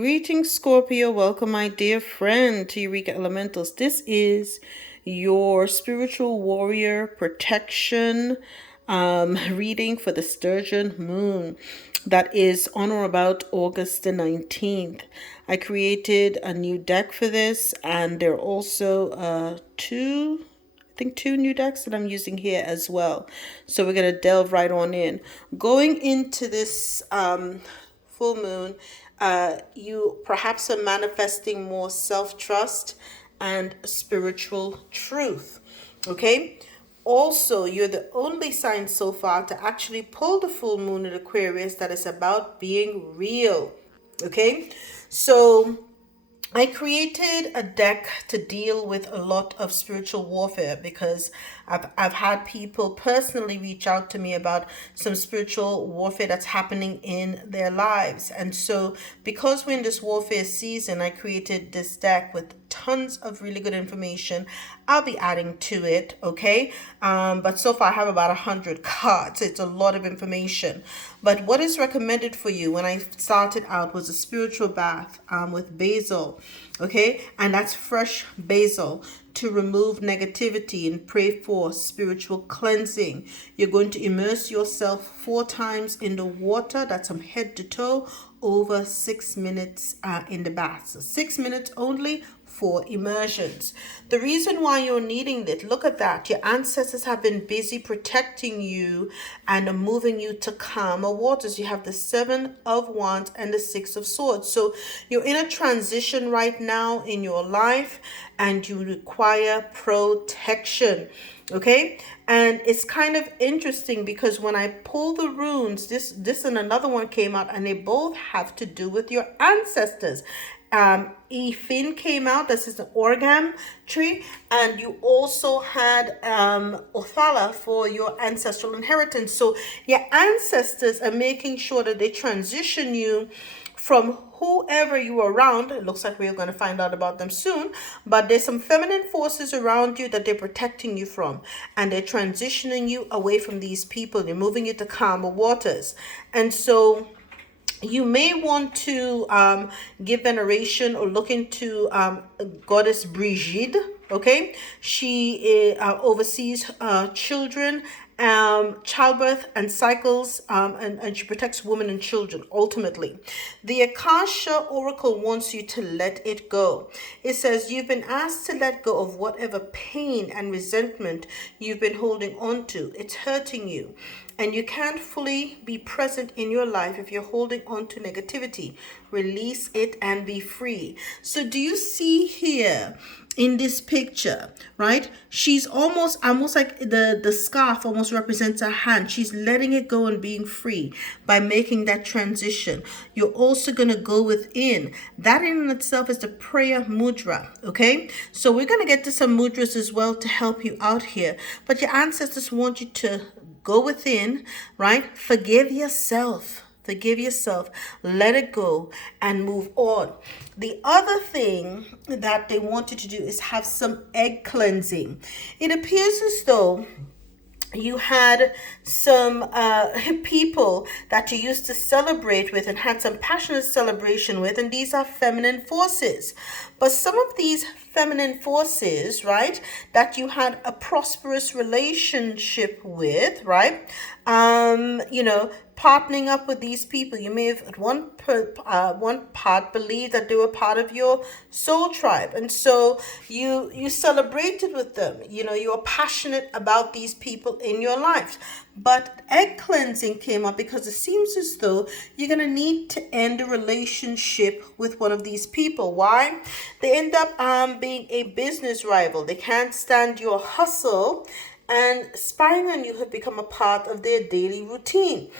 Greetings, Scorpio. Welcome, my dear friend, to Eureka Elementals. This is your spiritual warrior protection reading for the Sturgeon moon that is on or about August the 19th. I created a new deck for this, and there are also two new decks that I'm using here as well. So we're going to delve right on in. Going into this full moon, you perhaps are manifesting more self-trust and spiritual truth. Okay? Also, you're the only sign so far to actually pull the full moon in Aquarius that is about being real. Okay? So I created a deck to deal with a lot of spiritual warfare because I've had people personally reach out to me about some spiritual warfare that's happening in their lives. And so because we're in this warfare season, I created this deck with tons of really good information. I'll be adding to it, okay? But so far I have about 100 cards. It's a lot of information. But what is recommended for you when I started out was a spiritual bath with basil, okay? And that's fresh basil to remove negativity and pray for spiritual cleansing. You're going to immerse yourself 4 times in the water. That's from head to toe over 6 minutes in the bath. So 6 minutes only for immersions. The reason why you're needing it, look at that. Your ancestors have been busy protecting you and moving you to calmer waters. You have the 7 of Wands and the 6 of Swords. So you're in a transition right now in your life and you require protection. Okay, and it's kind of interesting because when I pull the runes, this and another one came out, and they both have to do with your ancestors. Ifin came out. This is the origami tree, and you also had Othala for your ancestral inheritance. So your ancestors are making sure that they transition you from whoever you are around. It looks like we're going to find out about them soon, but there's some feminine forces around you that they're protecting you from, and they're transitioning you away from these people. They're moving you to calmer waters. And so you may want to give veneration or look into goddess Brigitte. Okay, she oversees children, childbirth and cycles, and she protects women and children ultimately. The Akasha Oracle wants you to let it go. It says you've been asked to let go of whatever pain and resentment you've been holding on to. It's hurting you, and you can't fully be present in your life if you're holding on to negativity. Release it and be free. So do you see here in this picture, right? She's almost like the scarf almost represents her hand. She's letting it go and being free by making that transition. You're also going to go within. That in itself is the prayer mudra, okay? So we're going to get to some mudras as well to help you out here. But your ancestors want you to go within, right? Forgive yourself. Forgive yourself, let it go, and move on. The other thing that they want you to do is have some egg cleansing. It appears as though you had some people that you used to celebrate with and had some passionate celebration with, and these are feminine forces. But some of these feminine forces, right, that you had a prosperous relationship with, right, partnering up with these people, you may have at one part believed that they were part of your soul tribe, and so you celebrated with them. You are passionate about these people in your life. But egg cleansing came up because it seems as though you're going to need to end a relationship with one of these people. Why? They end up being a business rival. They can't stand your hustle, and spying on you have become a part of their daily routine.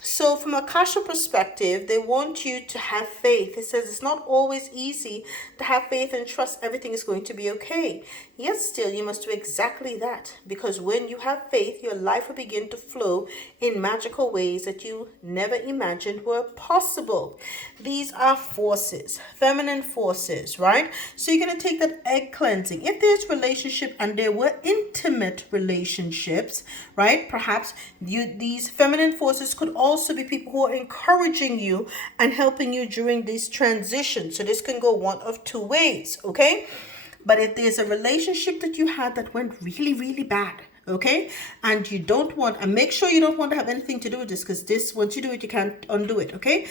So from a Akasha perspective, they want you to have faith. It says it's not always easy to have faith and trust everything is going to be okay. Yet still, you must do exactly that. Because when you have faith, your life will begin to flow in magical ways that you never imagined were possible. These are forces, feminine forces, right? So you're going to take that egg cleansing. If there's relationship and there were intimate relationships, right? Perhaps these feminine forces could also also be people who are encouraging you and helping you during these transitions. So this can go one of two ways, okay? But if there's a relationship that you had that went really, really bad, okay, and you don't want, and make sure you don't want to have anything to do with this, because this, once you do it, you can't undo it, okay?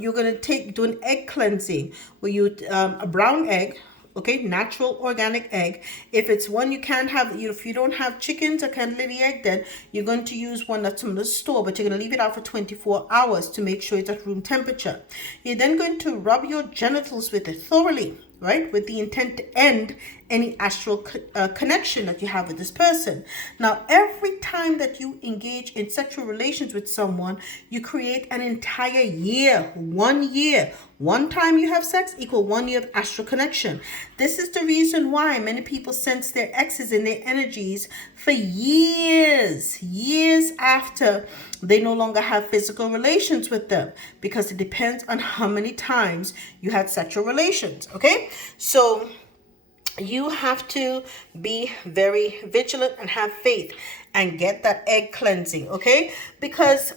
You're going to do an egg cleansing where you, a brown egg, okay, natural organic egg. If it's one you can't have, if you don't have chickens or can't lay the egg, then you're going to use one that's from the store, but you're going to leave it out for 24 hours to make sure it's at room temperature. You're then going to rub your genitals with it thoroughly, right, with the intent to end any astral connection that you have with this person. Now, every time that you engage in sexual relations with someone, you create an entire year, 1 year. One time you have sex equal 1 year of astral connection. This is the reason why many people sense their exes in their energies for years after they no longer have physical relations with them, because it depends on how many times you had sexual relations, okay? So you have to be very vigilant and have faith and get that egg cleansing, okay? Because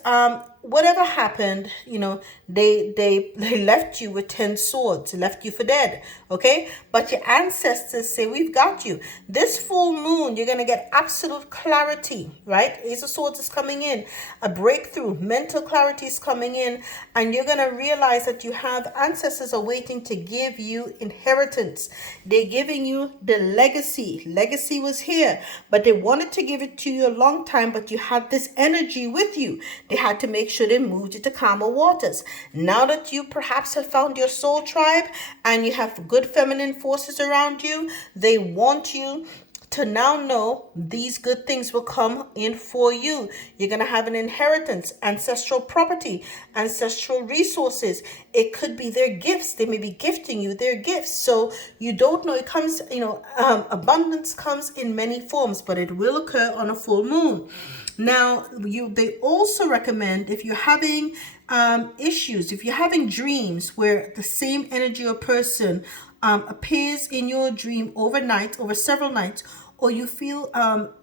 whatever happened, you know, they left you with 10 swords, left you for dead, okay? But your ancestors say, we've got you. This full moon, you're going to get absolute clarity, right? Ace of Swords is coming in, a breakthrough, mental clarity is coming in, and you're going to realize that you have ancestors are waiting to give you inheritance. They're giving you the legacy. Legacy was here, but they wanted to give it to you a long time, but you had this energy with you. They had to make sure they moved you to calmer waters. Now that you perhaps have found your soul tribe and you have good feminine forces around you, they want you to now know these good things will come in for you. You're going to have an inheritance, ancestral property, ancestral resources. It could be their gifts. They may be gifting you their gifts. So you don't know. It comes, you know, abundance comes in many forms, but it will occur on a full moon. Now, they also recommend, if you're having issues, if you're having dreams where the same energy or person appears in your dream overnight, over several nights, or you feel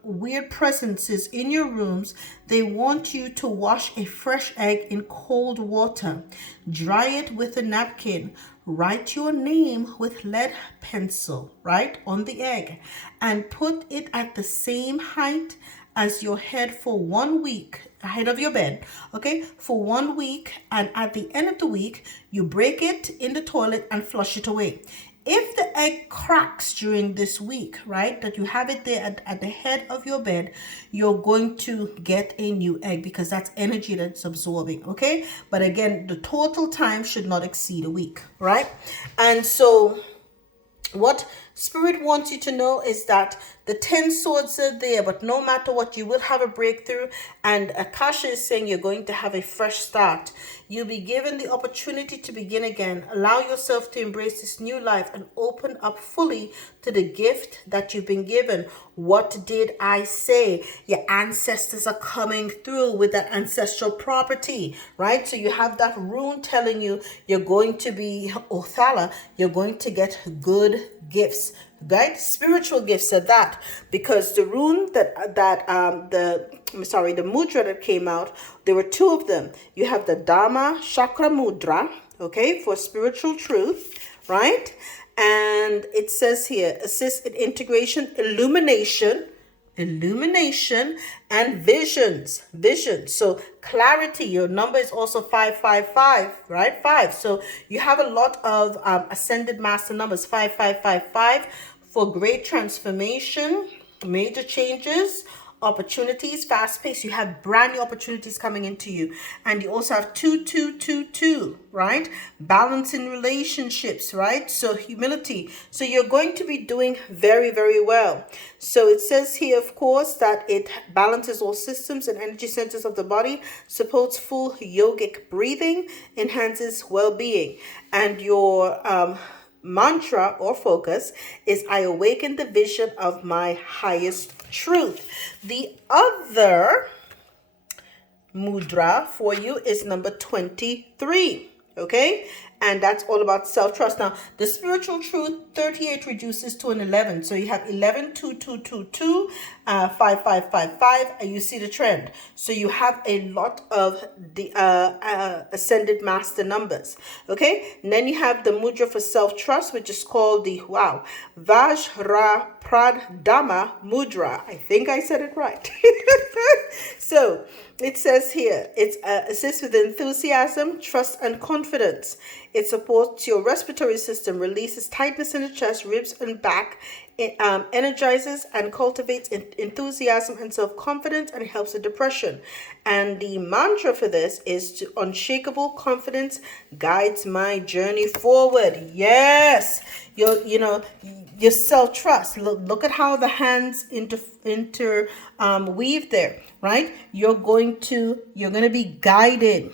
weird presences in your rooms, they want you to wash a fresh egg in cold water. Dry it with a napkin. Write your name with lead pencil, right, on the egg, and put it at the same height as your head for 1 week, ahead of your bed, okay, for 1 week. And at the end of the week, you break it in the toilet and flush it away. If the egg cracks during this week, right, that you have it there at the head of your bed, you're going to get a new egg, because that's energy that's absorbing, okay? But again, the total time should not exceed a week, right? And so what Spirit wants you to know is that the 10 swords are there, but no matter what, you will have a breakthrough. And Akasha is saying you're going to have a fresh start. You'll be given the opportunity to begin again. Allow yourself to embrace this new life and open up fully to the gift that you've been given. What did I say? Your ancestors are coming through with that ancestral property, right? So you have that rune telling you you're going to be Othala. You're going to get good gifts, right? Spiritual gifts at that, because the rune the mudra that came out, there were two of them. You have the Dharma Chakra Mudra, okay, for spiritual truth, right? And it says here, assist in integration, illumination, and visions. So clarity, your number is also 555, right? 5. So you have a lot of ascended master numbers, 5555, for great transformation, major changes, opportunities, fast pace. You have brand new opportunities coming into you. And you also have 2222, right? Balance in relationships, right? So humility. So you're going to be doing very, very well. So it says here, of course, that it balances all systems and energy centers of the body, supports full yogic breathing, enhances well-being. And your mantra or focus is, I awaken the vision of my highest truth. The other mudra for you is number 23, okay? And that's all about self-trust. Now, the spiritual truth, 38 reduces to an 11. So you have 11, 2, 2, 2, 2, 5, 5, 5, 5, and you see the trend. So you have a lot of the ascended master numbers. Okay, and then you have the mudra for self-trust, which is called the Vajrapradama mudra. I think I said it right. So it says here, it assists with enthusiasm, trust, and confidence. It supports your respiratory system, releases tightness in the chest, ribs, and back. It energizes and cultivates enthusiasm and self-confidence, and helps with depression. And the mantra for this is to unshakable confidence guides my journey forward. Yes, your self-trust. Look at how the hands weave there, right? You're going to be guided,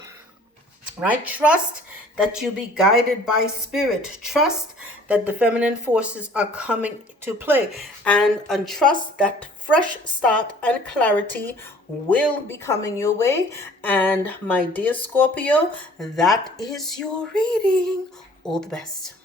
right? Trust that you'll be guided by spirit. Trust that the feminine forces are coming to play, and trust that fresh start and clarity will be coming your way. And my dear Scorpio, that is your reading. All the best.